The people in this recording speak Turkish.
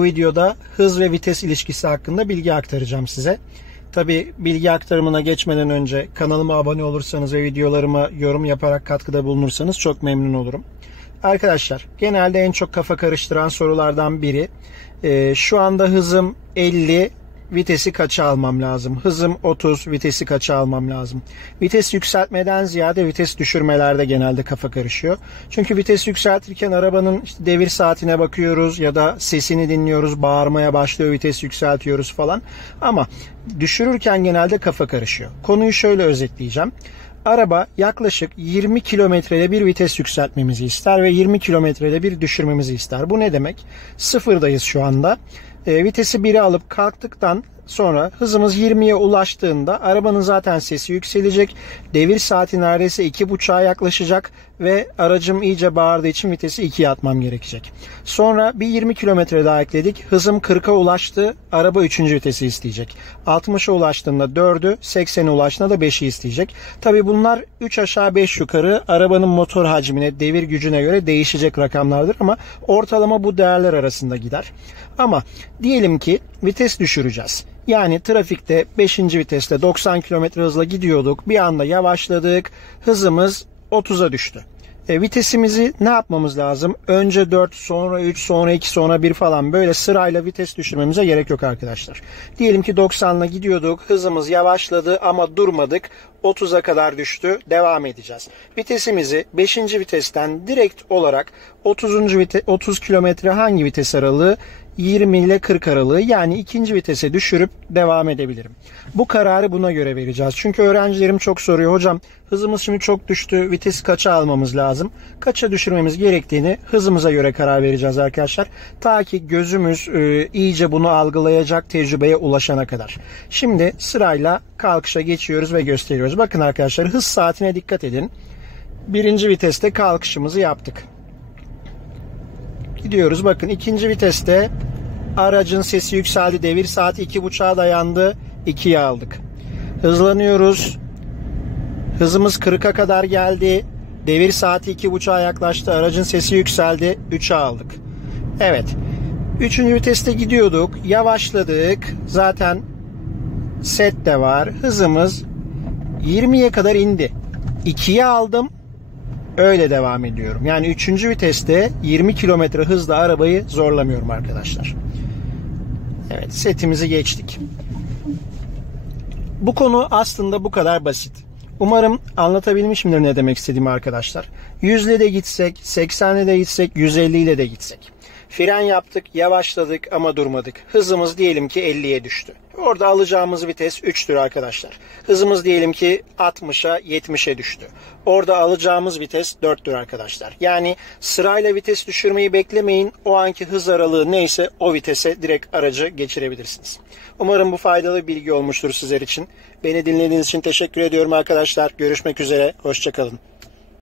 Bu videoda hız ve vites ilişkisi hakkında bilgi aktaracağım size. Tabi bilgi aktarımına geçmeden önce kanalıma abone olursanız ve videolarıma yorum yaparak katkıda bulunursanız çok memnun olurum. Arkadaşlar, genelde en çok kafa karıştıran sorulardan biri şu anda hızım 50, vitesi kaça almam lazım? Hızım 30, vitesi kaça almam lazım? Vites yükseltmeden ziyade vites düşürmelerde genelde kafa karışıyor. Çünkü vites yükseltirken arabanın devir saatine bakıyoruz ya da sesini dinliyoruz, bağırmaya başlıyor, vites yükseltiyoruz falan. Ama düşürürken genelde kafa karışıyor. Konuyu şöyle özetleyeceğim. Araba yaklaşık 20 kilometrede bir vites yükseltmemizi ister ve 20 kilometrede bir düşürmemizi ister. Bu ne demek? Sıfırdayız şu anda. Vitesi 1'e alıp kalktıktan sonra hızımız 20'ye ulaştığında arabanın zaten sesi yükselecek. Devir saati neredeyse 2.5'a yaklaşacak ve aracım iyice bağırdığı için vitesi 2'ye atmam gerekecek. Sonra bir 20 kilometre daha ekledik. Hızım 40'a ulaştı. Araba 3. vitesi isteyecek. 60'a ulaştığında 4'ü, 80'e ulaştığında da 5'i isteyecek. Tabi bunlar 3 aşağı 5 yukarı arabanın motor hacmine, devir gücüne göre değişecek rakamlardır ama ortalama bu değerler arasında gider. Ama diyelim ki vites düşüreceğiz. Yani trafikte 5. viteste 90 km hızla gidiyorduk. Bir anda yavaşladık. Hızımız 30'a düştü. Vitesimizi ne yapmamız lazım? Önce 4, sonra 3, sonra 2, sonra 1 falan böyle sırayla vites düşürmemize gerek yok arkadaşlar. Diyelim ki 90'la gidiyorduk. Hızımız yavaşladı ama durmadık. 30'a kadar düştü. Devam edeceğiz. Vitesimizi 5. vitesten direkt olarak 30 kilometre hangi vites aralığı? 20 ile 40 aralığı, yani 2. vitese düşürüp devam edebilirim. Bu kararı buna göre vereceğiz. Çünkü öğrencilerim çok soruyor. Hocam hızımız şimdi çok düştü. Vitesi kaça almamız lazım? Kaça düşürmemiz gerektiğini hızımıza göre karar vereceğiz arkadaşlar. Ta ki gözümüz iyice bunu algılayacak tecrübeye ulaşana kadar. Şimdi sırayla kalkışa geçiyoruz ve gösteriyoruz. Bakın arkadaşlar, hız saatine dikkat edin. 1. viteste kalkışımızı yaptık. Gidiyoruz. Bakın 2. viteste aracın sesi yükseldi. Devir saati 2.5'a dayandı. 2'ye aldık. Hızlanıyoruz. Hızımız 40'a kadar geldi. Devir saati 2.5'a yaklaştı. Aracın sesi yükseldi. 3'e aldık. Evet. 3. viteste gidiyorduk. Yavaşladık. Zaten set de var. Hızımız 20'ye kadar indi. 2'ye aldım. Öyle devam ediyorum. Yani 3. viteste 20 kilometre hızla arabayı zorlamıyorum arkadaşlar. Evet, setimizi geçtik. Bu konu aslında bu kadar basit. Umarım anlatabilmişimdir ne demek istediğimi arkadaşlar. 100 ile de gitsek, 80 ile de gitsek, 150 ile de gitsek. Fren yaptık, yavaşladık ama durmadık. Hızımız diyelim ki 50'ye düştü. Orada alacağımız vites 3'tür arkadaşlar. Hızımız diyelim ki 60'a, 70'e düştü. Orada alacağımız vites 4'tür arkadaşlar. Yani sırayla vites düşürmeyi beklemeyin. O anki hız aralığı neyse o vitese direkt aracı geçirebilirsiniz. Umarım bu faydalı bilgi olmuştur sizler için. Beni dinlediğiniz için teşekkür ediyorum arkadaşlar. Görüşmek üzere. Hoşça kalın.